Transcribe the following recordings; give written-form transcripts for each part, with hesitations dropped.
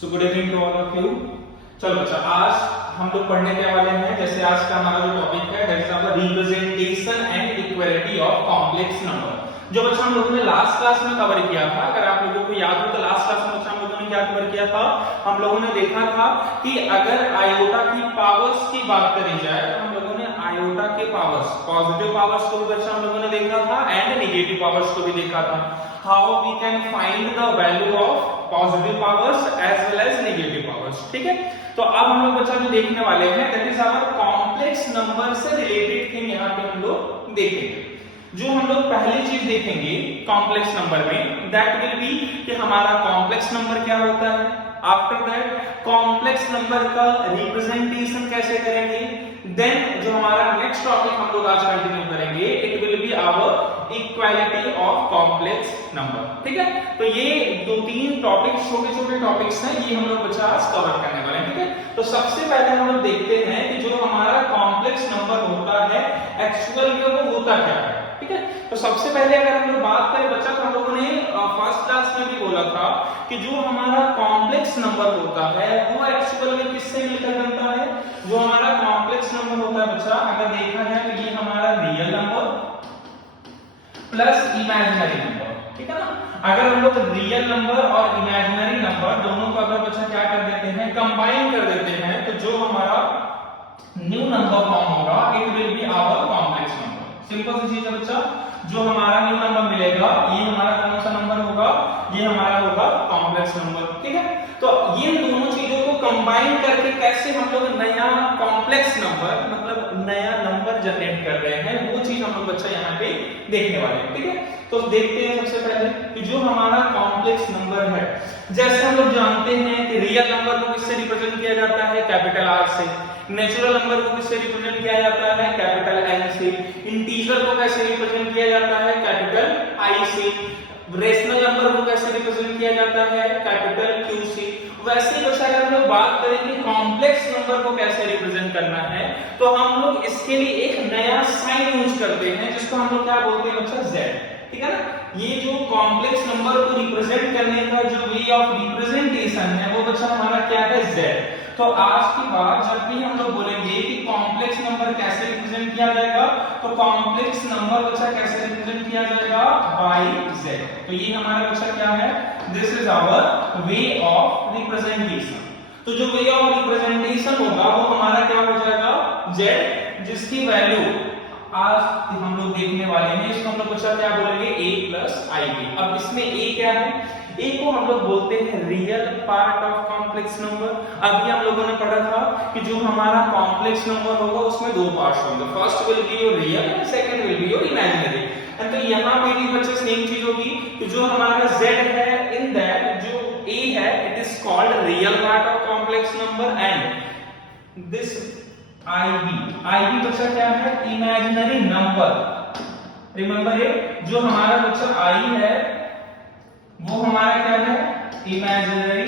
So good evening to all of you. चलो बच्चा, आज हम लोग पढ़ने के वाले हैं, जैसे आज का हमारा जो टॉपिक है that is our representation and equality of complex number. जो बच्चा हम लोगों ने लास्ट क्लास में कवर किया था, अगर आप लोगों को याद हो तो लास्ट क्लास में बच्चा हम लोगों ने क्या कवर किया था, हम लोगों ने देखा था कि अगर आयोटा की पावर्स की बात करी जाए तो हम लोगों ने आयोटा के पावर्स, पॉजिटिव पावर्स को भी बच्चा हम लोगों ने देखा था एंड नेगेटिव पावर्स को भी देखा था। How we can find the value of positive powers as well as negative powers. ठीक है, तो अब हम लोग बच्चा जो देखने वाले हैं that is our complex number से रिलेटेड थिंग यहाँ पे हम लोग देखेंगे। जो हम लोग पहली चीज देखेंगे कॉम्प्लेक्स नंबर में दैट विल बी कि हमारा कॉम्प्लेक्स नंबर क्या होता है। आफ्टर दैट कॉम्प्लेक्स नंबर का रिप्रेजेंटेशन कैसे करेंगे। देन जो हमारा नेक्स्ट टॉपिक हम लोग आज कंटिन्यू करेंगे it will be our equality of complex number. ठीक है, तो ये दो तीन टॉपिक्स, छोटे छोटे टॉपिक्स हैं, ये हम लोग बच्चा आज कवर करने वाले हैं। ठीक है, तो सबसे पहले हम लोग देखते हैं कि जो हमारा कॉम्प्लेक्स नंबर होता है एक्चुअल में वो होता क्या है। ठीक है, तो सबसे पहले अगर हम लोग बात करें बच्चा, तो हम लोगों ने फर्स्ट क्लास में भी बोला था कि जो हमारा कॉम्प्लेक्स नंबर होता है वो एक्चुअल में किससे मिलकर बनता है। जो हमारा कॉम्प्लेक्स नंबर होता है बच्चा, अगर देखा जाए तो ये हमारा real number plus imaginary number. ठीक है ना, अगर हम लोग रियल नंबर और इमेजिनरी नंबर दोनों को अगर बच्चा क्या कर देते हैं, कंबाइन कर देते हैं, तो जो हमारा न्यू नंबर फॉर्म होगा it will be our complex number. Simple सी चीज है बच्चा, जो हमारा न्यू नंबर मिलेगा ये हमारा कौन सा नंबर होगा, ये हमारा होगा कॉम्प्लेक्स नंबर। ठीक है, तो ये दोनों चीजों को कंबाइन करके कैसे हम लोग नया कॉम्प्लेक्स नंबर मतलब नया नंबर जनरेट कर रहे हैं, वो चीज हम लोग बच्चा यहाँ पे देखने वाले हैं। ठीक है, तो देखते हैं सबसे पहले कि जो हमारा कॉम्प्लेक्स नंबर है, जैसे हम लोग जानते हैं कि रियल नंबर को किससे रिप्रेजेंट किया जाता है, कैपिटल आर से। नेचुरल नंबर को किससे रिप्रेजेंट किया जाता है, कैपिटल एन से। इंटीजर को कैसे रिप्रेजेंट किया जाता है, कैपिटल आई से। रेशनल नंबर को कैसे रिप्रेजेंट किया जाता है, कैपिटल क्यू से। वैसे बच्चा अगर हम लोग बात करें कि कॉम्प्लेक्स नंबर को कैसे रिप्रेजेंट करना है, तो हम लोग इसके लिए एक नया साइन यूज करते हैं जिसको हम लोग क्या बोलते हैं बच्चा, जेड। ठीक है ना, ये जो कॉम्प्लेक्स नंबर को रिप्रेजेंट करने का जो वे ऑफ रिप्रेजेंटेशन है वो बच्चा हमारा क्या है, जेड। तो आज की बात जब भी हम लोग बोलेंगे कि कॉम्प्लेक्स नंबर कैसे रिप्रेजेंट किया जाएगा, तो कॉम्प्लेक्स नंबर बच्चा कैसे रिप्रेजेंट किया जाएगा, बाय जेड। तो ये हमारा बच्चा क्या है, this is our way of representation. तो जो वे ऑफ रिप्रेजेंटेशन होगा वो हमारा क्या हो जाएगा, जेड, जिसकी वैल्यू आज हम लोग देखने वाले हैं। इसको हम लोग बच्चा क्या बोलेंगे, a प्लस आई बी। अब इसमें a क्या है, a को हम लोग बोलते हैं real part of complex number. अभी हम लोगों ने पढ़ा था कि जो हमारा कॉम्प्लेक्स नंबर होगा उसमें दो पार्ट्स होंगे, first will be your real and second will be your imaginary. And तो यहाँ पे भी बच्चे सेम चीज होगी कि जो हमारा z है इन दैट जो a है it is called real part of complex number and this IB बच्चा क्या है, इमेजिनरी नंबर। रिमेंबर ये जो हमारा बच्चा I है वो हमारा क्या है, इमेजिनरी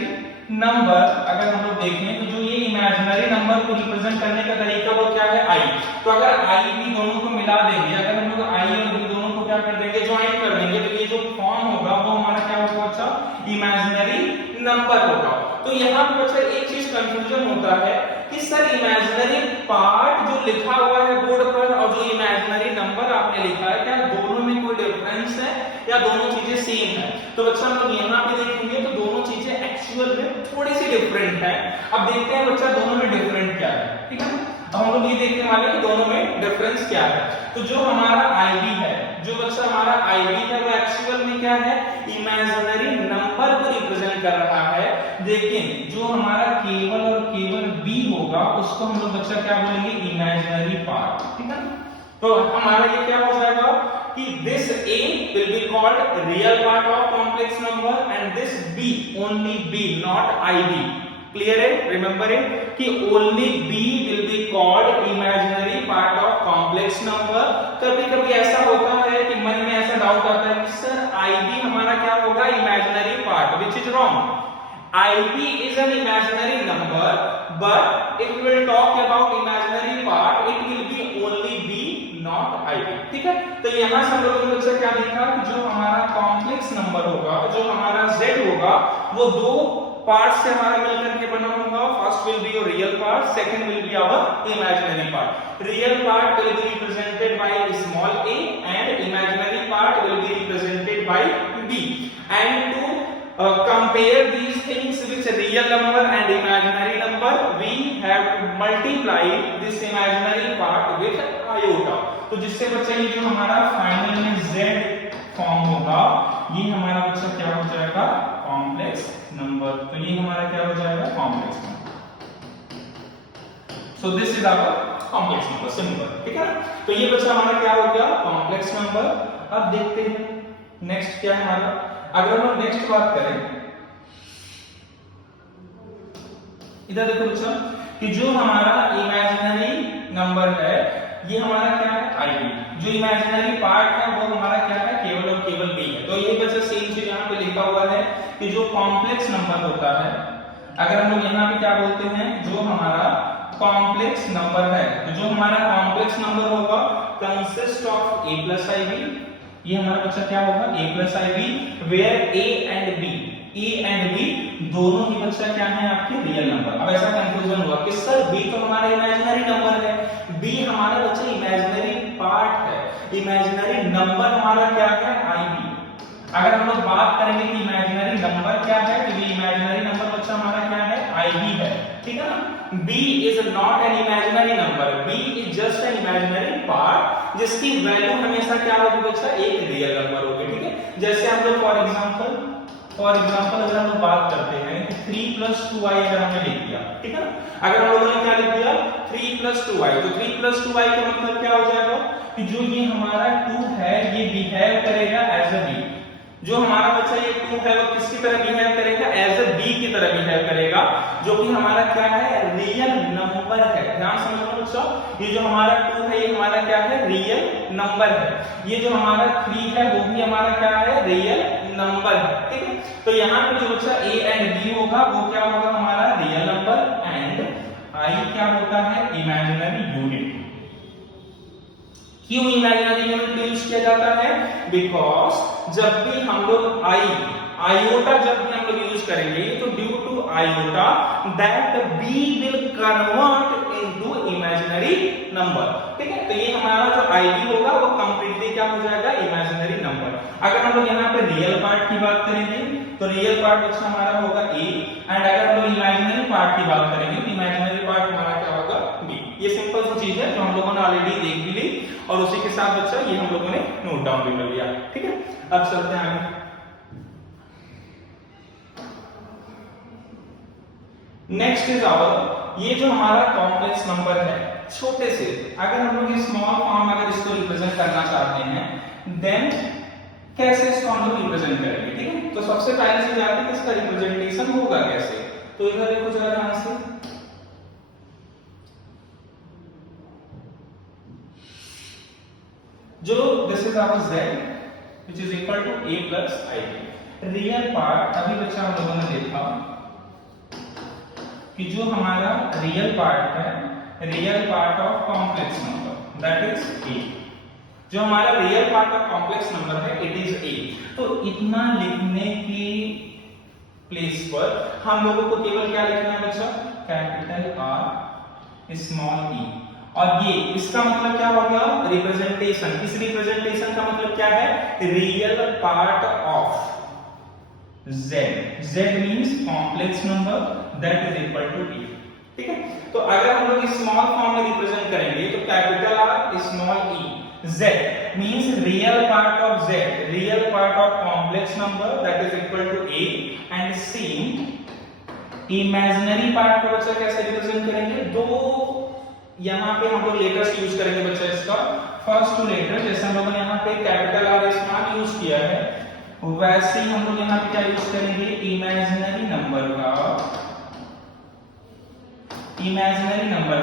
नंबर। अगर हम लोग देखें तो जो ये इमेजिनरी नंबर को रिप्रेजेंट करने का तरीका वो क्या है, I। तो अगर I B दोनों को मिला देंगे, अगर हम लोग I और B दोनों को क्या कर देंगे, ज्वाइन कर देंगे, तो ये जो फॉर्म होगा वो हमारा क्या होगा बच्चा, इमेजिनरी नंबर होगा। तो यहाँ पे बच्चा एक चीज कंफ्यूजन होता है कि सर इमेजिनरी पार्ट जो लिखा हुआ है बोर्ड पर और जो इमेजिनरी नंबर आपने लिखा है, क्या दोनों में कोई डिफरेंस है या दोनों चीजें सेम है। तो बच्चा हम लोग यहाँ पे देखेंगे तो दोनों चीजें एक्चुअल में थोड़ी सी डिफरेंट है। अब देखते हैं बच्चा दोनों में डिफरेंट क्या है। ठीक है, तो हम लोग ये देखने वाले हैं कि दोनों में डिफरेंस क्या है। तो जो हमारा IB है, जो बच्चा हमारा IB है वो एक्चुअल में क्या है, इमेजिनरी नंबर को रिप्रेजेंट कर रहा है। लेकिन जो हमारा केवल और केवल B होगा उसको हम लोग बच्चा क्या बोलेंगे, इमेजिनरी पार्ट। ठीक है, तो हमारा ये क्या हो जाएगा कि this A will be called real part of complex number and this B only B not IB। Clear है, रिमेंबर है कि only B will be called imaginary part of complex number। कभी कभी ऐसा होता है कि मन में ऐसा डाउट आता है कि सर IB हमारा क्या होगा, imaginary part, which is wrong। IB is an imaginary number but if we will talk about imaginary part it will be only B not IB। ठीक है, तो यहाँ से हम लोगों ने बच्चा क्या देखा कि जो हमारा कॉम्प्लेक्स नंबर होगा, जो हमारा Z होगा वो दो पार्ट से हमारा मिलकर के बना होगा, first will be your real part, second will be our imaginary part. Real part will be represented by small a and imaginary part will be represented by b, and to compare these things with real number and imaginary number, we have to multiply this imaginary part with iota। तो जिससे बच्चा ये जो हमारा final में z form होगा, ये हमारा बच्चा क्या हो जाएगा, कॉम्प्लेक्स नंबर। तो ये हमारा क्या हो जाएगा, complex number. So this is our complex number, simple, ठीक है ना। तो ये बच्चा हमारा क्या हो गया, कॉम्प्लेक्स नंबर। अब देखते हैं नेक्स्ट क्या है हमारा। अगर हम नेक्स्ट बात करें, इधर देखो बच्चा कि जो हमारा इमेजिनरी नंबर है ये हमारा क्या है, आईबी। जो इमेजिनरी पार्ट है वो हमारा क्या है, केवल और केवल बी है। तो ये बच्चा सेम चीज यहाँ पे लिखा हुआ है कि जो कॉम्प्लेक्स नंबर होता है, अगर हम लोग यहाँ पे क्या बोलते हैं, जो हमारा कॉम्प्लेक्स नंबर है, तो जो हमारा कॉम्प्लेक्स नंबर होगा consist of a plus i b. ये हमारा बच्चा क्या होगा, a plus i b, where a and b दोनों ही बच्चा क्या है, आपके रियल नंबर। अब ऐसा कंफ्यूजन हुआ कि सर b तो हमारा इमेजिनरी नंबर है, b हमारा बच्चा इमेजिनरी पार्ट है, इमेजिनरी नंबर हमारा क्या है, ib। अगर हम लोग बात करेंगे कि इमेजिनरी नंबर क्या है, तो ये इमेजिनरी नंबर बच्चा हमारा क्या है, ib है, ठीक है ना। b is not an imaginary number, b is just an imaginary part जिसकी वैल्यू हमेशा क्या होगी बच्चा, एक रियल नंबर होगी, ठीक है। जैसे हम लोग फॉर एग्जांपल अगर हम लोग बात करते हैं कि 3 + 2i अगर हमने लिख दिया, ठीक है ना। अगर हम लोगों ने क्या लिख दिया, 3 + 2i, तो 3 + 2i का मतलब क्या हो जाएगा कि जो ये हमारा 2 है ये बिहेव करेगा एज अ b। जो हमारा बच्चा ये 2 है वो किसकी तरह बिहेव करेगा, एज अ b की तरह बिहेव करेगा, जो कि हमारा क्या है, रियल नंबर है। ध्यान समझना बच्चा, ये जो हमारा 2 है ये हमारा क्या है, रियल नंबर है। ये जो हमारा 3 है वो भी हमारा क्या है, रियल नंबर है, ठीक है। तो यहाँ पे जो बच्चा a एंड b होगा वो क्या होगा, हमारा रियल नंबर, एंड i क्या होता है, इमेजिनरी यूनिट। क्यों इमेजिनरी यूनिट यूज किया जाता है, बिकॉज जब भी हम लोग आयोटा जब भी हम लोग यूज करेंगे तो due to iota that b will convert into imaginary number, ठीक है। तो ये हमारा जो ib होगा वो कंप्लीटली क्या हो जाएगा, इमेजिनरी नंबर। अगर हम लोग यहाँ पे रियल पार्ट की बात करेंगे तो रियल पार्ट बच्चा हमारा होगा a, एंड अगर हम लोग इमेजिनरी पार्ट की बात करेंगे तो इमेजिनरी पार्ट हमारा क्या होगा, b। ये सिंपल सी चीज है जो हम लोगों ने ऑलरेडी देख भी ली और उसी के साथ बच्चा ये हम लोगों ने नोट डाउन भी कर लिया, ठीक है। अब चलते हैं आगे। नेक्स्ट इज आवर, ये जो हमारा कॉम्प्लेक्स नंबर है, छोटे से अगर हम लोग स्मॉल फॉर्म अगर इसको रिप्रेजेंट करना चाहते हैं देन कैसे इसको हम लोग रिप्रेजेंट करेंगे, ठीक है। तो सबसे पहले चीज आती है कि इसका रिप्रेजेंटेशन होगा कैसे। तो इधर देखो जरा ध्यान से, जो this is our z which is equal to a plus ib। Real part अभी बच्चा हम लोगों ने देखा कि जो हमारा रियल पार्ट है, real part of complex number that is a। जो हमारा real part of complex number है इट इज a। तो इतना लिखने की प्लेस पर हम लोगों को केवल क्या लिखना है बच्चा, कैपिटल R स्मॉल e। और ये इसका मतलब क्या हो गया, रिप्रेजेंटेशन। इस रिप्रेजेंटेशन का मतलब क्या है, real part of z। z means complex number that is equal to e, ठीक है। तो अगर हम लोग स्मॉल फॉर्म में रिप्रेजेंट करेंगे तो capital R small e, z means real part of z, real part of complex number that is equal to a, and same imaginary part को बच्चा कैसे रिप्रेजेंट करेंगे, दो यहाँ पे हम लोग लेटर्स यूज करेंगे बच्चा इसका। फर्स्ट टू लेटर, जैसे हम लोगों ने यहाँ पे कैपिटल R स्मॉल यूज किया है वैसे ही हम लोग यहाँ पे क्या यूज करेंगे, इमेजिनरी नंबर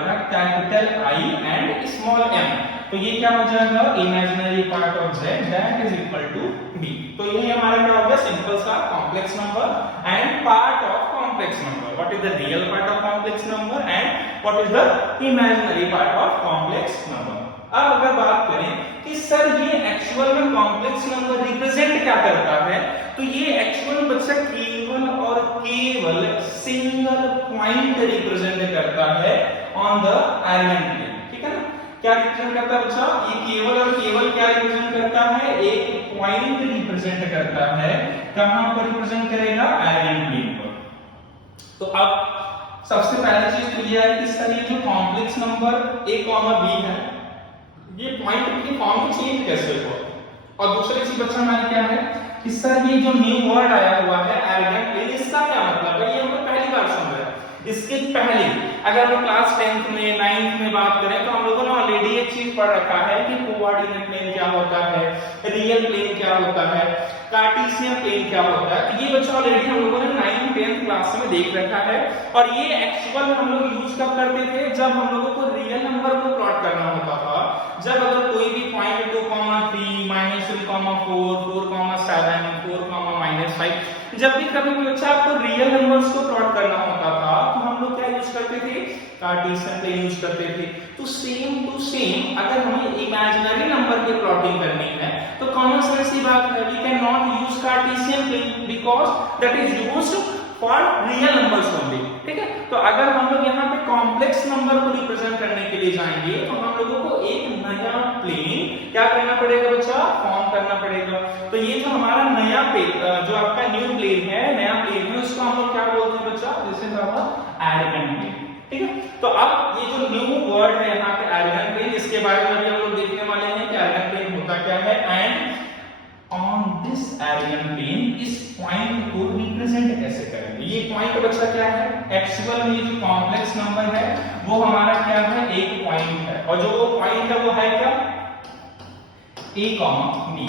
का capital I and small m। तो ये क्या हो जाएगा, imaginary part of z that is equal to b। तो ये हमारा क्या हो गया, सिंपल सा complex number and part of complex number. What is the real part of complex number and what is the imaginary part of complex number. अब अगर बात करें कि सर ये एक्चुअल में कॉम्प्लेक्स नंबर रिप्रेजेंट क्या करता है, तो ये एक्चुअल बच्चा केवल और केवल सिंगल पॉइंट रिप्रेजेंट करता है ऑन द एलिमेंट प्लेन, ठीक है ना। क्या रिप्रेजेंट करता है बच्चा, ये केवल और केवल क्या रिप्रेजेंट करता है, एक पॉइंट रिप्रेजेंट करता है। कहां पर रिप्रेजेंट करेगा, एलिमेंट प्लेन पर। तो अब सबसे पहली चीज तो यह है कि सर ये जो कॉम्प्लेक्स नंबर a, b है, ये पॉइंट के फॉर्म में चेंज कैसे हुआ। और दूसरी चीज बच्चा हमारी क्या है कि सर ये जो न्यू वर्ड आया हुआ है एलिमेंट प्लेन, इसका क्या मतलब है, ये हम लोग पहली बार सुन रहे हैं। इसके पहले अगर हम क्लास 10th में 9th में बात करें तो हम लोगों ने ऑलरेडी एक चीज पढ़ रखा है कि कोऑर्डिनेट प्लेन क्या होता है, रियल प्लेन क्या होता है, कार्टेशियन प्लेन क्या होता है। तो ये बच्चा ऑलरेडी हम लोगों ने 9th 10th क्लास में देख रखा है। और ये एक्चुअल में हम लोग यूज कब करते थे, जब हम लोगों को रियल नंबर को प्लॉट करना होता था। जब अगर कोई भी पॉइंट 2, 3, -3, 4, 4, 7, 4, -5, जब भी कभी भी बच्चा आपको रियल नंबर्स को प्लॉट करना होता था तो हम लोग क्या यूज करते थे, कार्टेशियन प्लेन यूज करते थे। तो सेम टू सेम अगर हमें इमेजिनरी नंबर की प्लॉटिंग करनी है तो कॉमन सेंस की बात है, we can not use Cartesian plane because that is used for real numbers only, ठीक है। तो अगर हम लोग यहाँ पे कॉम्प्लेक्स नंबर को रिप्रेजेंट करने के लिए जाएंगे तो हम लोगों को एक नया प्लेन क्या करना पड़ेगा बच्चा, फॉर्म करना पड़ेगा। तो ये जो हमारा नया जो आपका न्यू प्लेन है, नया प्लेन है, उसको हम लोग क्या बोलते हैं बच्चा, this is our element plane, ठीक है। तो अब ये जो न्यू वर्ड है यहाँ पे एलिमेंट प्लेन, इसके बारे में भी हम लोग देखने वाले हैं कि एलिमेंट प्लेन होता क्या है। And on this element plane इस पॉइंट को रिप्रेजेंट कैसे करेंगे। ये पॉइंट बच्चा क्या है, एक्चुअल में ये जो कॉम्प्लेक्स नंबर है वो हमारा क्या है, एक पॉइंट है। और जो वो पॉइंट है वो है क्या, a, b।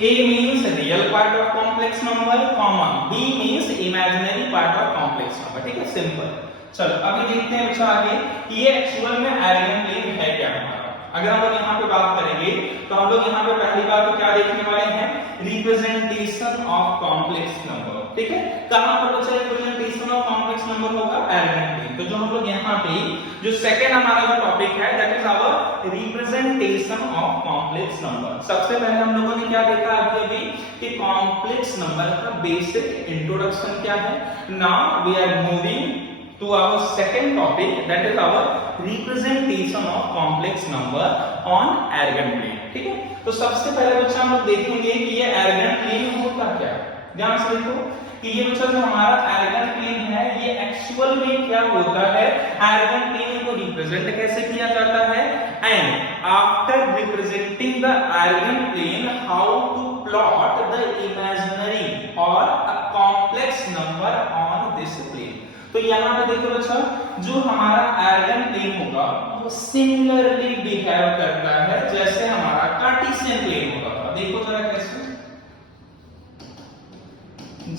a means real part of complex number, b means imaginary part of complex number, ठीक है, सिंपल। चलो अभी देखते हैं बच्चा आगे कि ये एक्चुअल में एलिमेंट प्लेन है क्या हमारा। अगर हम लोग यहाँ पे बात करेंगे तो हम लोग यहाँ पे पहली बात तो क्या देखने वाले हैं, रिप्रेजेंटेशन ऑफ कॉम्प्लेक्स नंबर, ठीक है। कहां पर बच्चा रिप्रेजेंटेशन ऑफ कॉम्प्लेक्स नंबर होगा, एलिमेंट प्लेन। तो जो हम लोग यहाँ पे जो सेकंड हमारा जो टॉपिक है that is our representation of complex number. सबसे पहले हम लोगों ने क्या देखा अभी कि कॉम्प्लेक्स नंबर का बेसिक इंट्रोडक्शन क्या है। Now we are moving to our second topic, that is our representation of complex number on arrogant plane, ठीक है। तो सबसे पहले बच्चा हम लोग देखेंगे कि ये arrogant plane होता क्या है। ध्यान से देखो कि ये बच्चा जो हमारा arrogant plane है ये एक्चुअल में क्या होता है, arrogant plane को रिप्रेजेंट कैसे किया जाता है। And after representing the arrogant plane, how to plot the imaginary or a complex number on this plane। तो यहाँ पे देखो बच्चा जो हमारा एलिमेंट प्लेन होगा वो सिमिलरली बिहेव करता है जैसे हमारा कार्टेशियन प्लेन होता था। देखो जरा कैसे,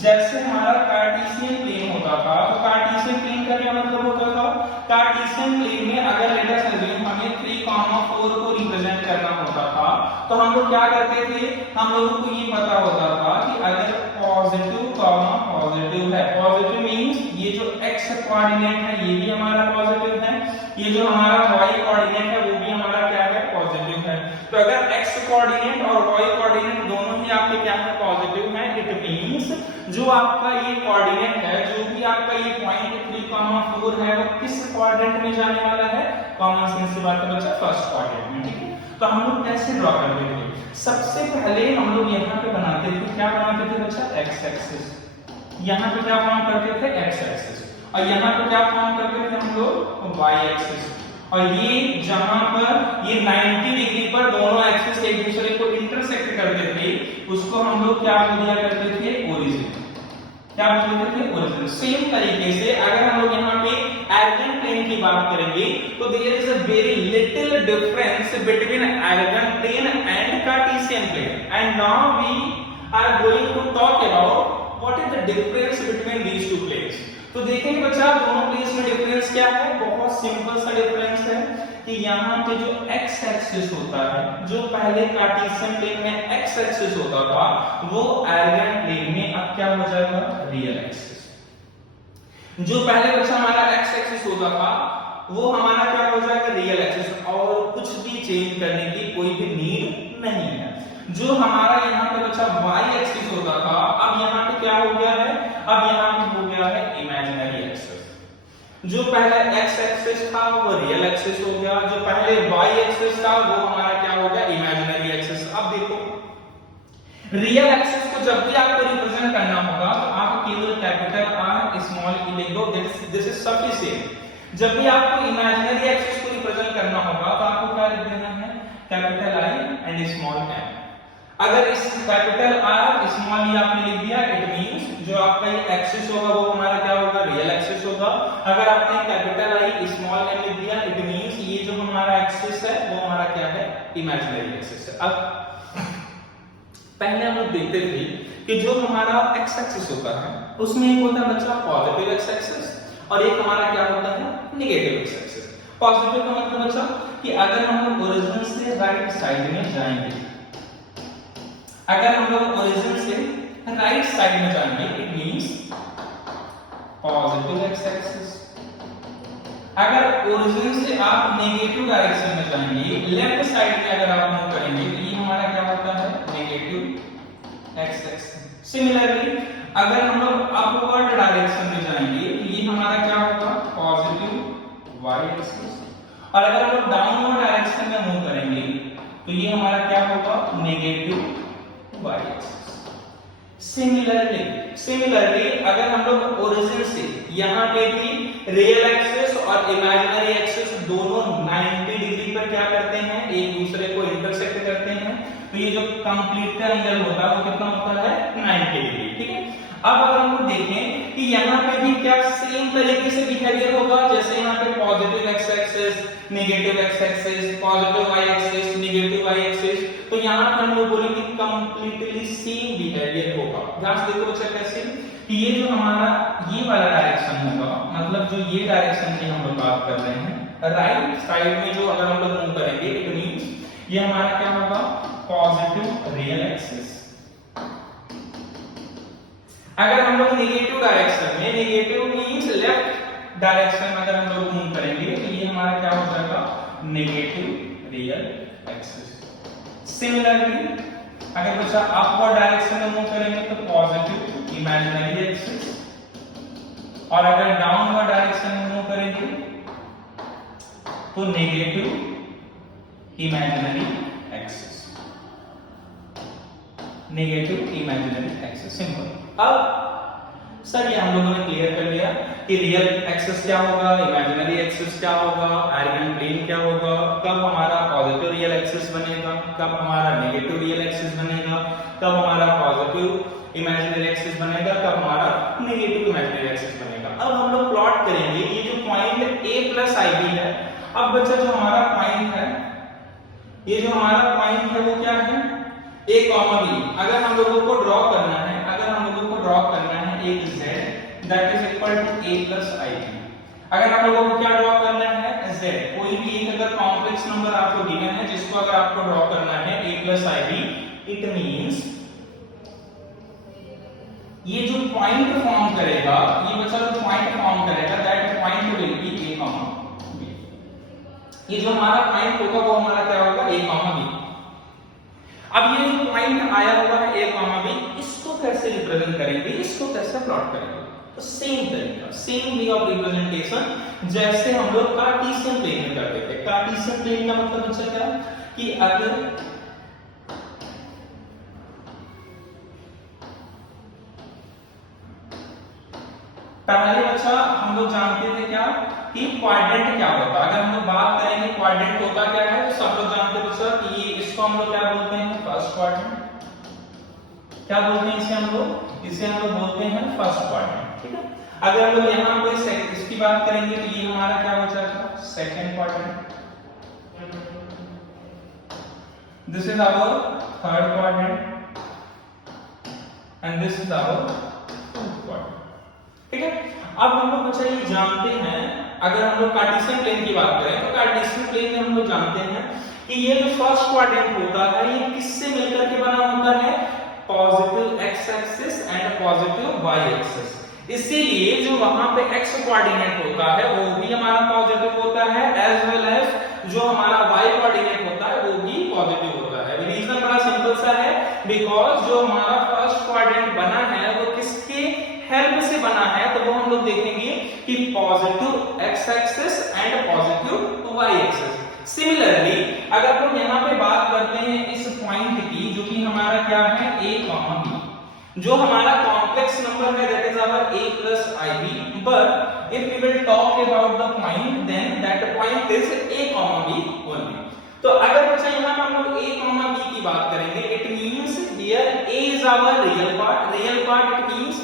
जैसे हमारा कार्टेशियन प्लेन होता था तो कार्टेशियन प्लेन का क्या मतलब होता था, कार्टेशियन प्लेन में अगर लेट अस अज्यूम हमें 3, 4 को रिप्रेजेंट करना होता था तो हम लोग क्या करते थे, हम लोगों को ये पता होता था कि अगर पॉजिटिव पॉजिटिव है, पॉजिटिव मींस ये जो x कोऑर्डिनेट है ये भी हमारा पॉजिटिव है, ये जो हमारा y कोऑर्डिनेट है वो भी हमारा क्या है, पॉजिटिव है। तो अगर x कोऑर्डिनेट और y कोऑर्डिनेट दोनों ही आपके क्या है, पॉजिटिव है, इट मींस जो आपका ये कोऑर्डिनेट है, जो भी आपका ये पॉइंट 3, 4 है वो किस कोऑर्डिनेट में जाने वाला है, कॉमन सेंस से बात है बच्चा, फर्स्ट कोऑर्डिनेट में, ठीक है। तो हम लोग कैसे ड्रॉ करते थे, सबसे पहले हम लोग यहाँ पे बनाते थे, क्या बनाते थे बच्चा, x एक्सिस। यहाँ पे क्या फॉर्म करते थे, x एक्सिस, और यहाँ पे क्या फॉर्म करते थे हम लोग, y एक्सिस। और ये जहां पर ये 90 डिग्री पर दोनों एक्सिस एक दूसरे को इंटरसेक्ट करते थे उसको हम लोग क्या बोल दिया करते थे, ओरिजिन। क्या बोलते थे, ओरिजिन। सेम तरीके से अगर हम लोग यहाँ पे एलिमेंट प्लेन की बात करेंगे तो there is a very little difference between element plane and Cartesian plane. And now we are going to talk about what is the difference between these two planes. तो देखेंगे बच्चा दोनों प्लेन्स में difference क्या है, बहुत सिंपल सा difference है कि यहाँ पे जो x एक्सिस होता है, जो पहले कार्टेशियन प्लेन में x एक्सिस होता था वो एलिमेंट प्लेन में अब क्या हो जाएगा, रियल एक्सिस। जो पहले बच्चा हमारा x एक्सिस होता था वो हमारा क्या हो जाएगा, रियल एक्सिस, और कुछ भी चेंज करने की कोई भी नीड नहीं है। जो हमारा यहाँ पे बचा y एक्सिस होता था, अब यहाँ पे क्या हो गया है, अब यहाँ पे हो गया है इमेजिनरी एक्सिस। जो पहले x एक्सिस था वो रियल एक्सिस हो गया, जो पहले y एक्सिस था वो हमारा क्या हो गया, इमेजिनरी एक्सिस। अब देखो रियल एक्सिस को जब भी आपको रिप्रेजेंट करना होगा तो आप केवल कैपिटल R स्मॉल e लिख दो, दिस इज सफिशिएंट। जब भी आपको इमेजिनरी एक्सिस को रिप्रेजेंट करना होगा तो आपको क्या लिख देना है, capital I and small m। अगर इस कैपिटल R स्मॉल e आपने लिख दिया, इट मींस जो आपका ये एक्सिस होगा वो हमारा क्या होगा, रियल एक्सिस होगा। अगर आपने कैपिटल I स्मॉल m लिख दिया, इट मींस ये जो हमारा एक्सिस है वो हमारा क्या है, इमेजिनरी एक्सिस है। अब पहले हम लोग देखते थे कि जो हमारा x एक्सिस होता है उसमें एक होता है बच्चा पॉजिटिव x एक्सिस और एक हमारा क्या होता है, नेगेटिव x एक्सिस। पॉजिटिव का मतलब बच्चा कि अगर हम लोग ओरिजिन से राइट साइड में जाएंगे, अगर हम लोग ओरिजिन से राइट साइड में जाएंगे it means positive x axis. अगर ओरिजिन से आप नेगेटिव डायरेक्शन में जाएंगे, लेफ्ट साइड में अगर आप मूव करेंगे तो ये हमारा क्या होता है, नेगेटिव x एक्सिस। सिमिलरली अगर हम लोग अपवर्ड डायरेक्शन में जाएंगे तो ये हमारा क्या होगा, पॉजिटिव y एक्सिस। और अगर हम लोग डाउनवर्ड डायरेक्शन में मूव करेंगे तो ये हमारा क्या होगा, नेगेटिव y एक्सिस। सिमिलरली अगर हम लोग ओरिजिन से यहाँ पे भी रियल एक्सिस और इमेजिनरी एक्सिस दोनों 90 डिग्री पर क्या करते हैं, एक दूसरे को इंटरसेक्ट करते हैं, तो ये जो कंप्लीट का एंगल होता है वो कितना होता है, 90 डिग्री। ठीक है, अब अगर हम लोग देखें कि यहाँ पे भी क्या सेम तरीके से बिहेवियर होगा, जैसे यहाँ पे positive x axis, negative x axis, positive y axis, negative y axis, तो यहाँ पे हम लोग बोलेंगे कंप्लीटली सेम बिहेवियर होगा। ध्यान से देखो बच्चा कैसे कि ये जो हमारा ये वाला डायरेक्शन होगा, मतलब जो ये डायरेक्शन की हम लोग बात कर रहे हैं, राइट साइड में जो अगर हम लोग मूव करेंगे इट मींस ये हमारा क्या होगा, पॉजिटिव रियल एक्सिस। अगर हम लोग नेगेटिव डायरेक्शन में, नेगेटिव मींस लेफ्ट डायरेक्शन में अगर हम लोग मूव करेंगे तो ये हमारा क्या हो जाएगा, नेगेटिव रियल एक्सिस। सिमिलरली अगर बच्चा अपवर्ड डायरेक्शन में मूव करेंगे तो पॉजिटिव इमेजिनरी एक्सिस, और अगर डाउनवर्ड डायरेक्शन में मूव करेंगे तो negative imaginary axis, negative imaginary axis. Simple. अब सर ये हम लोगों ने क्लियर कर लिया कि रियल एक्सिस क्या होगा, इमेजिनरी एक्सिस क्या होगा, आर्गन प्लेन क्या होगा, कब हमारा पॉजिटिव रियल एक्सिस बनेगा, कब हमारा नेगेटिव रियल एक्सिस बनेगा, कब हमारा पॉजिटिव इमेजिनरी एक्सिस बनेगा, कब हमारा नेगेटिव इमेजिनरी एक्सिस बनेगा। अब हम लोग प्लॉट करेंगे ये जो पॉइंट a प्लस ib है। अब बच्चा जो हमारा पॉइंट है, ये जो हमारा पॉइंट है वो क्या है, a कॉमा b। अगर हम लोगों को ड्रॉ करना है, अगर हम लोगों को ड्रॉ करना है एक z that is equal to a plus ib। अगर हम लोगों को क्या ड्रॉ करना है, z, कोई भी एक अगर कॉम्प्लेक्स नंबर आपको गिवन है जिसको अगर आपको ड्रॉ करना है a plus ib, it means ये जो पॉइंट फॉर्म करेगा, ये बच्चा जो पॉइंट फॉर्म करेगा that point will B a comma b। ये जो हमारा पॉइंट होगा वो हमारा क्या होगा, a कॉमा b। अब ये जो पॉइंट आया हुआ है a कॉमा b, इसको कैसे रिप्रेजेंट करेंगे, इसको कैसे प्लॉट करेंगे, तो सेम तरीका, सेम वे ऑफ रिप्रेजेंटेशन जैसे हम लोग कार्टेशियन प्लेन में करते थे। कार्टेशियन प्लेन का मतलब बच्चा क्या कि अगर पहले बच्चा हम लोग जानते थे क्या कि क्वाड्रेंट क्या होता है। अगर हम लोग बात करेंगे क्वाड्रेंट होता क्या है, तो सब लोग जानते हैं बच्चा कि ये इसको हम लोग क्या बोलते हैं, फर्स्ट क्वाड्रेंट। क्या बोलते हैं इसे हम लोग, इसे हम लोग बोलते हैं फर्स्ट क्वाड्रेंट। ठीक है, अगर हम लोग यहाँ पे इसकी बात करेंगे तो ये हमारा क्या हो जाएगा, second quadrant. This is our third quadrant and this is our fourth quadrant. ठीक है, अब हम लोग बच्चा ये जानते हैं, अगर हम लोग कार्टेशियन प्लेन की बात करें तो कार्टेशियन प्लेन में हम लोग जानते हैं कि ये जो फर्स्ट क्वाड्रेंट होता है ये किससे मिलकर के बना होता है, positive x axis and positive y axis. इसीलिए जो वहां पे x कोऑर्डिनेट होता है वो भी हमारा पॉजिटिव होता है, एज वेल एज जो हमारा y कोऑर्डिनेट होता है वो भी पॉजिटिव होता है। रीजन बड़ा सिंपल सा है, बिकॉज जो हमारा फर्स्ट क्वाड्रेंट बना है वो किसके हेल्प से बना है, तो वो हम लोग देखेंगे कि positive x axis and positive y axis. Similarly अगर हम यहाँ पे बात करते हैं इस पॉइंट की जो कि हमारा क्या है a, b, जो हमारा कॉम्प्लेक्स नंबर है that is our a plus ib, but if we will talk about the point then that point is a b only। तो अगर बच्चा यहाँ पर हम लोग a b की बात करेंगे, it means here a is our real part it means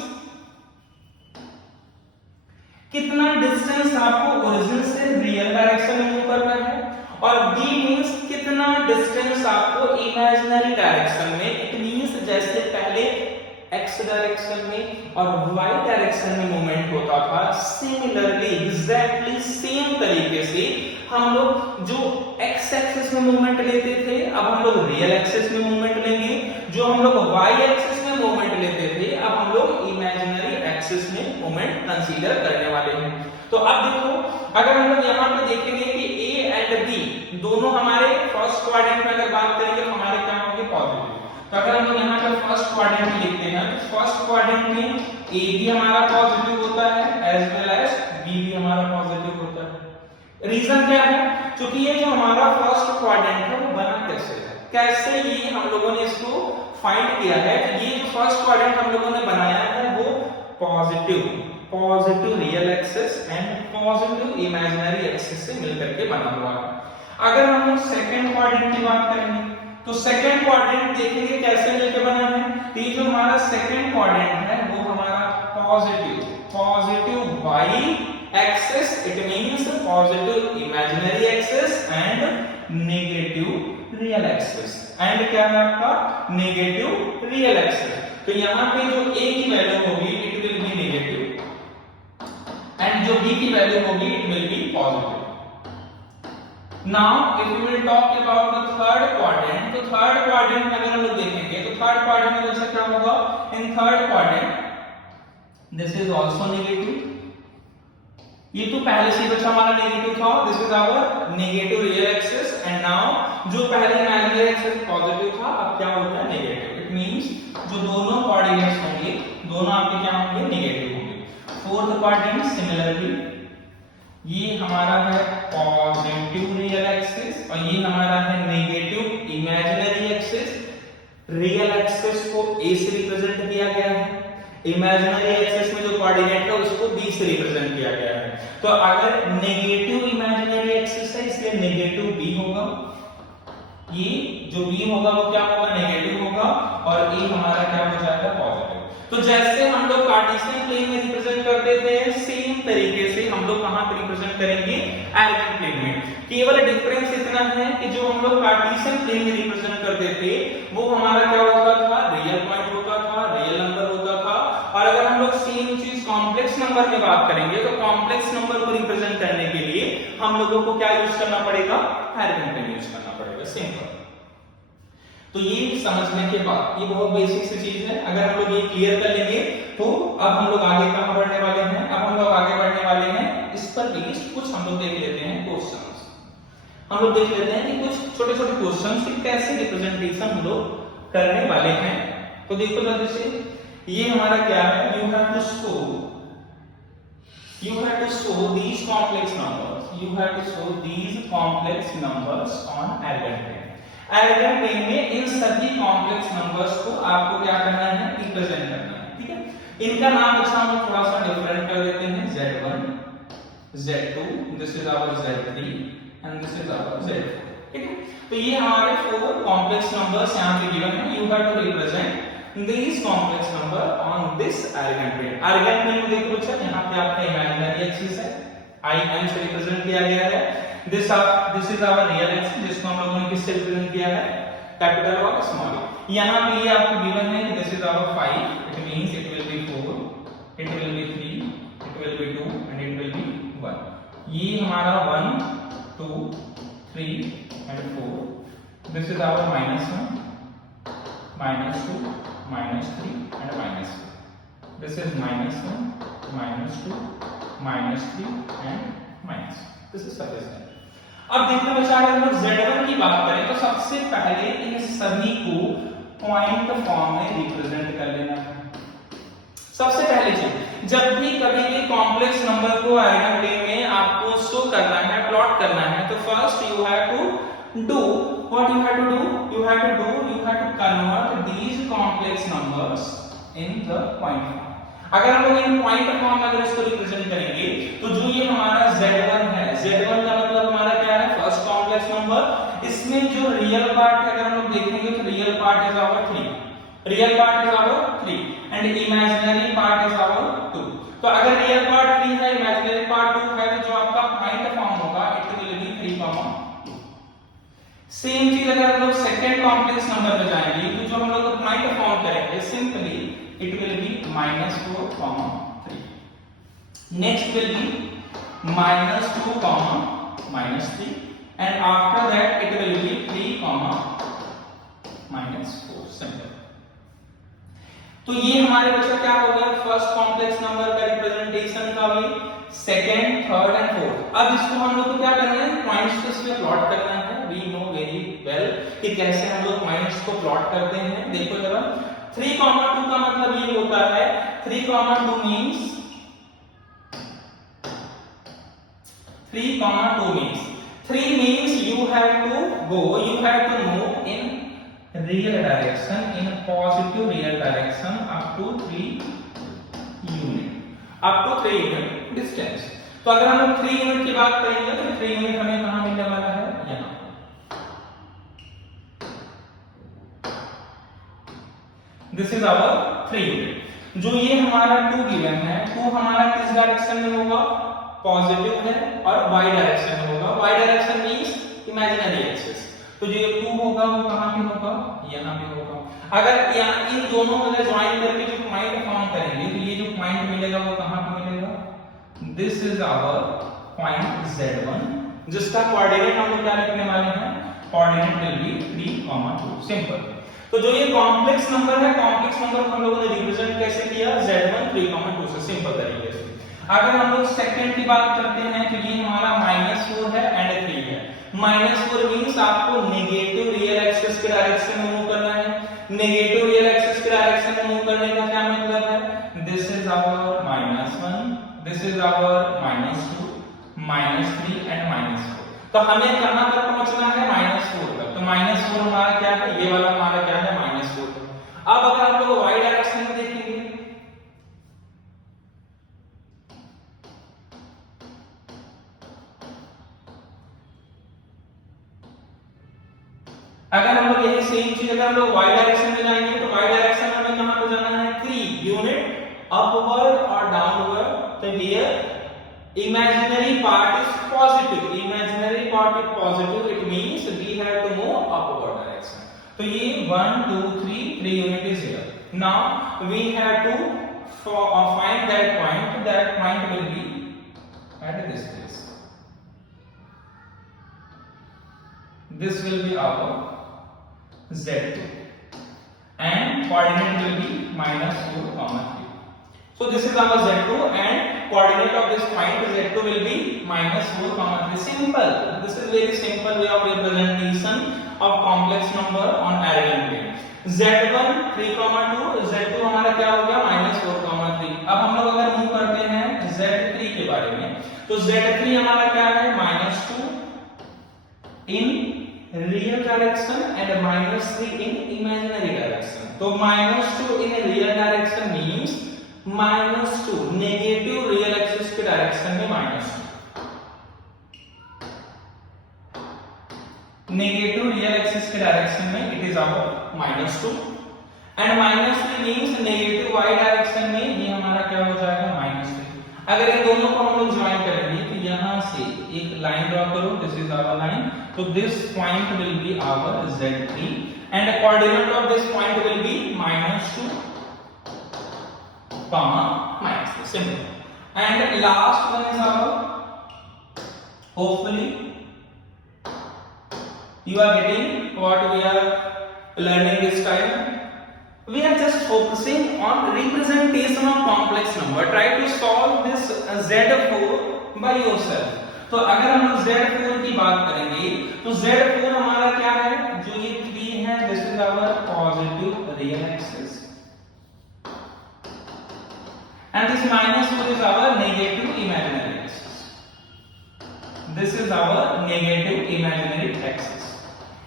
कितना डिस्टेंस आपको ओरिजिन से रियल डायरेक्शन में मूव करना है, और b मींस कितना डिस्टेंस आपको इमेजिनरी डायरेक्शन में, इट मींस जैसे पहले x डायरेक्शन में और y डायरेक्शन में मूवमेंट होता था, सिमिलरली एग्जैक्टली सेम तरीके से हम लोग जो x एक्सिस में मूवमेंट लेते थे अब हम लोग रियल एक्सिस में मूवमेंट लेंगे, जो हम लोग y एक्सिस में मूवमेंट लेते थे अब हम लोग इमेजिनरी एक्सिस में मूवमेंट कंसीडर करने वाले हैं। तो अब देखो अगर हम लोग यहाँ पे देखेंगे कि a एंड b दोनों हमारे फर्स्ट क्वाड्रेंट में अगर बात करेंगे तो हमारे क्या होंगे पॉजिटिव। तो अगर हम लोग यहाँ पर फर्स्ट क्वाड्रेंट में लिखते हैं तो फर्स्ट क्वाड्रेंट में a भी हमारा पॉजिटिव होता है एज वेल एज b भी हमारा पॉजिटिव होता है। रीजन क्या है, क्योंकि ये जो हमारा फर्स्ट क्वाड्रेंट है वो बना कैसे ये हम लोगों ने इसको फाइंड किया है। ये जो फर्स्ट क्वाड्रेंट हम लोगों ने बनाया है वो positive real axis and positive imaginary axis से मिलकर के बना हुआ है। अगर हम सेकंड क्वाड्रेंट की बात करेंगे तो सेकंड क्वाड्रेंट देखेंगे कैसे मिलकर बना है। तो ये जो हमारा सेकंड क्वाड्रेंट है वो हमारा positive y axis, it means positive imaginary axis and negative real axis, and क्या है आपका नेगेटिव रियल एक्सिस। तो यहां पे जो a की वैल्यू होगी it will B negative and जो b की वैल्यू होगी it will B positive. Now if we will talk about the third quadrant, तो थर्ड क्वाड्रेंट में अगर हम लोग देखेंगे तो थर्ड क्वाड्रेंट में बच्चा क्या होगा, in third quadrant this is also negative. ये तो पहले से बच्चा हमारा नेगेटिव था, this is our negative real axis and now जो पहले इमेजिनरी एक्सिस पॉजिटिव था अब क्या हो गया नेगेटिव। इट मींस जो दोनों कोऑर्डिनेट्स होंगे दोनों आपके क्या होंगे नेगेटिव होंगे। फोर्थ क्वाड्रेंट सिमिलरली ये हमारा है पॉजिटिव रियल एक्सिस और ये हमारा है negative imaginary axis. Real axis को a से रिप्रेजेंट किया गया है, इमेजिनरी एक्सिस में जो कोऑर्डिनेट है उसको b से रिप्रेजेंट किया गया है। तो अगर नेगेटिव इमेजिनरी एक्सिस है इसलिए नेगेटिव b होगा, ये जो b होगा वो क्या होगा नेगेटिव होगा और a हमारा क्या हो जाएगा पॉजिटिव। तो जैसे हम लोग कार्टेशियन प्लेन में रिप्रेजेंट करते थे सेम तरीके से हम लोग कहां पे रिप्रेजेंट करेंगे एर्गन प्लेन में। केवल डिफरेंस इतना है कि जो हम लोग कार्टेशियन प्लेन में रिप्रेजेंट करते थे वो हमारा क्या होता था रियल पॉइंट होता था, रियल नंबर होता था। और अगर हम लोग सेम चीज कॉम्प्लेक्स नंबर में बात करेंगे तो कॉम्प्लेक्स नंबर को रिप्रेजेंट करने के लिए हम लोगों को क्या यूज करना पड़ेगा एर्गन प्लेन यूज करना पड़ेगा, सिंपल। तो ये समझने के बाद ये बहुत बेसिक सी चीज है, अगर हम लोग ये क्लियर कर लेंगे तो अब हम लोग आगे कहां बढ़ने वाले हैं। अब हम लोग आगे बढ़ने वाले हैं इस पर बेस्ड कुछ हम लोग देख लेते हैं क्वेश्चंस। हम लोग देख लेते हैं कि कुछ छोटे छोटे क्वेश्चंस की कैसे रिप्रेजेंटेशन हम लोग करने वाले हैं। तो देखो जल्दी से, ये हमारा क्या है, you have to show these complex numbers on Argand plane. Argand plane में इन सभी कॉम्प्लेक्स नंबर्स को आपको क्या करना है रिप्रेजेंट करना है, ठीक है। इनका नाम बच्चा हम थोड़ा सा डिफरेंट कर देते हैं, Z1, Z2, this is our Z3 and this is our Z4, ठीक है। तो ये हमारे फोर कॉम्प्लेक्स नंबर्स यहां पे गिवन है, you have to represent these complex number on this Argand plane. Argand plane में देखो बच्चा यहां पे आपका इमेजिनरी एक्सिस है, i से रिप्रेजेंट किया गया है। This is our real axis जिसको हम लोगों ने किससे रिप्रेजेंट किया है कैपिटल और स्मॉल। यहां पे ये आपको गिवन है कि this is our 5, it means it will be 4, it will be 3, it will be 2 and it will be 1। ये हमारा 1 2 3 and 4। This is our -1 -2 -3 and -4। This is -1, -2, -3 and -. This is sufficient. अब देखो बच्चा, अगर हम लोग Z1 की बात करें तो सबसे पहले इन सभी को पॉइंट फॉर्म में रिप्रेजेंट कर लेना है। सबसे पहले चीज, जब भी कभी भी कॉम्प्लेक्स नंबर को आइगन वे में आपको शो करना है, प्लॉट करना है, तो first you have to do what you have to do, you have to convert these complex numbers in the point form. अगर हम लोग इन पॉइंट फॉर्म में अगर इसको रिप्रेजेंट करेंगे तो जो ये हमारा Z1 है, Z1 का मतलब हमारा क्या है, फर्स्ट कॉम्प्लेक्स नंबर। इसमें जो रियल पार्ट है अगर हम लोग देखेंगे तो real part is our 3, real part is our 3 and imaginary part is our 2। तो अगर रियल पार्ट 3 है, इमेजिनरी पार्ट 2 है, तो जो आपका पॉइंट फॉर्म होगा इट विल बी 3, सेम चीज अगर हम लोग सेकंड कॉम्प्लेक्स नंबर पे जाएंगे तो जो हम लोग पॉइंट फॉर्म करेंगे simply it will be -4, 3. Next will be -2, -3, and after that it will be 3, -4. Simple. तो ये हमारे बच्चा क्या हो गया, फर्स्ट कॉम्प्लेक्स नंबर का रिप्रेजेंटेशन का भी, सेकंड, थर्ड एंड फोर्थ। अब इसको हम लोग को क्या करना है, पॉइंट्स को इसमें प्लॉट करना है। वी नो वेरी वेल कि कैसे हम लोग पॉइंट्स को प्लॉट करते हैं। देखो जरा, 3, 2 का मतलब ये होता है, 3, 2 means 3 means you have to move in real direction, in positive real direction up to 3 unit distance। तो अगर हम 3 यूनिट की बात करेंगे तो 3 यूनिट हमें कहां मिलने वाला है, यहां। This is our 3 unit. जो ये हमारा 2 गिवन है, 2 हमारा किस डायरेक्शन में होगा, पॉजिटिव है, और वाई डायरेक्शन में होगा। Y direction means imaginary axis. तो जो 2 होगा वो कहां पे होगा, यहां पे होगा। अगर यहाँ इन दोनों में ज्वाइन करके जो पॉइंट फॉर्म करेंगे तो ये जो पॉइंट मिलेगा वो कहां पे मिलेगा, this is our point Z1, जिसका कोऑर्डिनेट हम लोग क्या लिखने वाले हैं, कोऑर्डिनेट विल बी 3, 2। सिंपल। तो जो ये कॉम्प्लेक्स नंबर है, कॉम्प्लेक्स नंबर को हम लोगों ने रिप्रेजेंट कैसे किया, Z1 3, 2 से, सिंपल तरीके से। अगर हम लोग सेकंड की बात करते हैं तो ये हमारा -4 है एंड 3 है। -4 मींस आपको नेगेटिव रियल एक्सिस के डायरेक्शन में मूव करना है। नेगेटिव रियल एक्सिस के डायरेक्शन में मूव करने का क्या मतलब है, this is our -1, this is our -2, -3 and -4। तो हमें कहां तक पहुंचना है, -4 तक। तो -4 हमारा क्या है, ये वाला हमारा क्या है, -4। अब अगर हम लोग y डायरेक्शन में देखेंगे, अगर हम लोग यही सेम चीज अगर हम लोग y डायरेक्शन में जाएंगे तो y डायरेक्शन में हमें कहां पे जाना है, 3 यूनिट अपवर्ड और डाउनवर्ड। तो here imaginary part is positive, imaginary part is positive, it means we have to move upward direction। तो ये 1 2 3 unit is here। now we have to find that point will be at this place, this will be our Z2 and coordinate will be -4, 3। so this is our Z2 and coordinate of this point Z2 will be -4, 3। simple, this is very simple way of representation of complex number on arrangement plane। Z1 3, 2, Z2 हमारा क्या हो गया, -4, 3। अब हम लोग अगर move करते हैं Z3 के बारे में, तो Z3 हमारा क्या है, -2 in real direction and -3 in imaginary direction। तो -2 in real direction means -2 negative real axis के डायरेक्शन में, नेगेटिव रियल एक्सिस के डायरेक्शन में it is our -2 and -3 means negative y direction में ये हमारा क्या हो जाएगा, -3। अगर इन दोनों को हम लोग ज्वाइन करेंगे तो यहां से एक लाइन ड्रॉ करो, दिस इज आवर लाइन। तो this point will be our Z3 and coordinate of this point will be -2, -3। simple। and last one is our, hopefully you are getting what we are learning this time we are just focusing on representation of complex number. Try to solve this Z4 by yourself. तो अगर हम लोग Z4 की बात करेंगे तो Z4 हमारा क्या है, जो ये 3 है, this is our positive real axis and this -4 is our negative imaginary axis. This is our negative imaginary axis.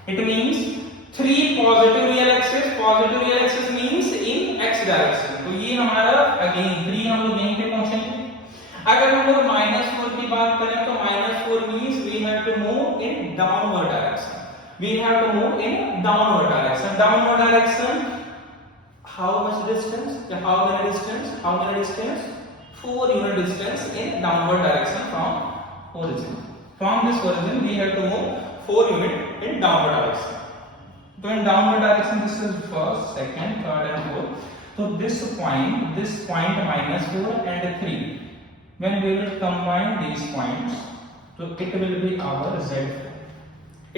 It means 3 positive real axis. Positive real axis means in x direction. तो ये हमारा again 3 हम लोग यहीं पे पहुंचेंगे. अगर हम लोग -4 की बात करें तो -4 means we have to move in downward direction. We have to move in downward direction. Downward direction. How much distance? How many distance? How many distance? 4 unit distance in downward direction from origin. From this origin, we have to move 4 unit in downward direction. So in downward direction, this is first, second, third, and fourth. So this point -4 and 3. When we will combine these points, so it will be our Z4.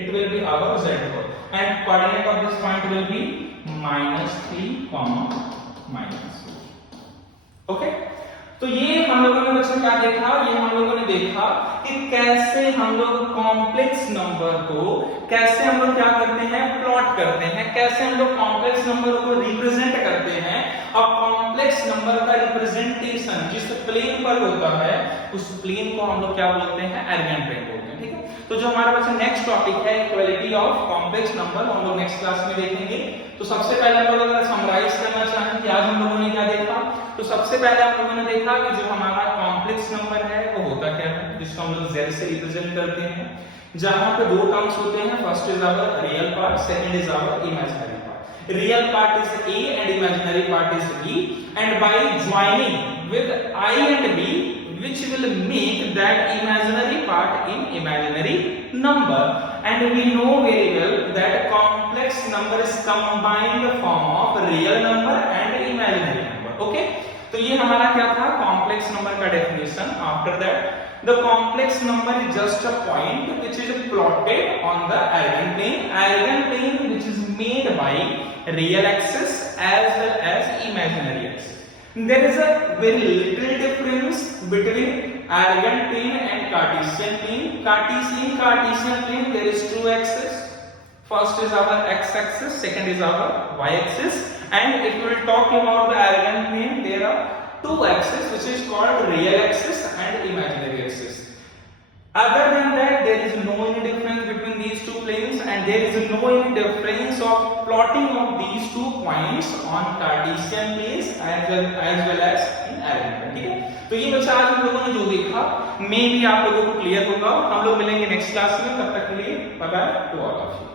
It will be our Z4, and coordinate of this point will be -3, -4. Okay? तो ये हम लोगों ने बच्चों क्या देखा, ये हम लोगों ने देखा कि कैसे हम लोग कॉम्प्लेक्स नंबर को कैसे हम लोग क्या करते हैं, प्लॉट करते हैं, कैसे हम लोग कॉम्प्लेक्स नंबर को रिप्रेजेंट करते हैं, और कॉम्प्लेक्स नंबर का रिप्रेजेंटेशन जिस प्लेन पर होता है उस प्लेन को हम लोग क्या बोलते हैं, एर्गन प्लेन बोलते हैं. ठीक है, तो जो हमारा बच्चा नेक्स्ट टॉपिक है इक्वालिटी ऑफ कॉम्प्लेक्स नंबर, हम लोग नेक्स्ट क्लास में देखेंगे. तो सबसे पहले हम लोग अगर समराइज करना चाहें कि आज हम लोगों ने क्या देखा, तो सबसे पहले हम लोगों ने देखा कि जो हमारा कॉम्प्लेक्स नंबर है वो होता क्या है, जिसको हम लोग z से रिप्रेजेंट करते हैं, जहां पे दो टर्म्स होते हैं. First is our real part, second is our imaginary part. Real part is a and imaginary part is b, and by joining with I and b, which will make that imaginary part in imaginary number, and we know very well that complex number is combined form of real number and imaginary number. Okay, तो ये हमारा क्या था, complex number का definition. After that the complex number is just a point which is plotted on the Argand plane which is made by real axis as well as imaginary axis. There is a very little difference between Argand plane and Cartesian plane. Cartesian plane, there is two axes. First is our x-axis, second is our y-axis, and if we will talk about the Argand plane, there are two axes which is called real axis and imaginary axis. Other than that, there is no any difference between these two planes, and there is no any difference of plotting of these two points on Cartesian planes as well as in Argand plane. ठीक है, तो ये बच्चा आज हम लोगों ने जो देखा मे भी आप लोगों को क्लियर होगा. हम लोग मिलेंगे नेक्स्ट क्लास में, तब तक के लिए bye bye to all of you.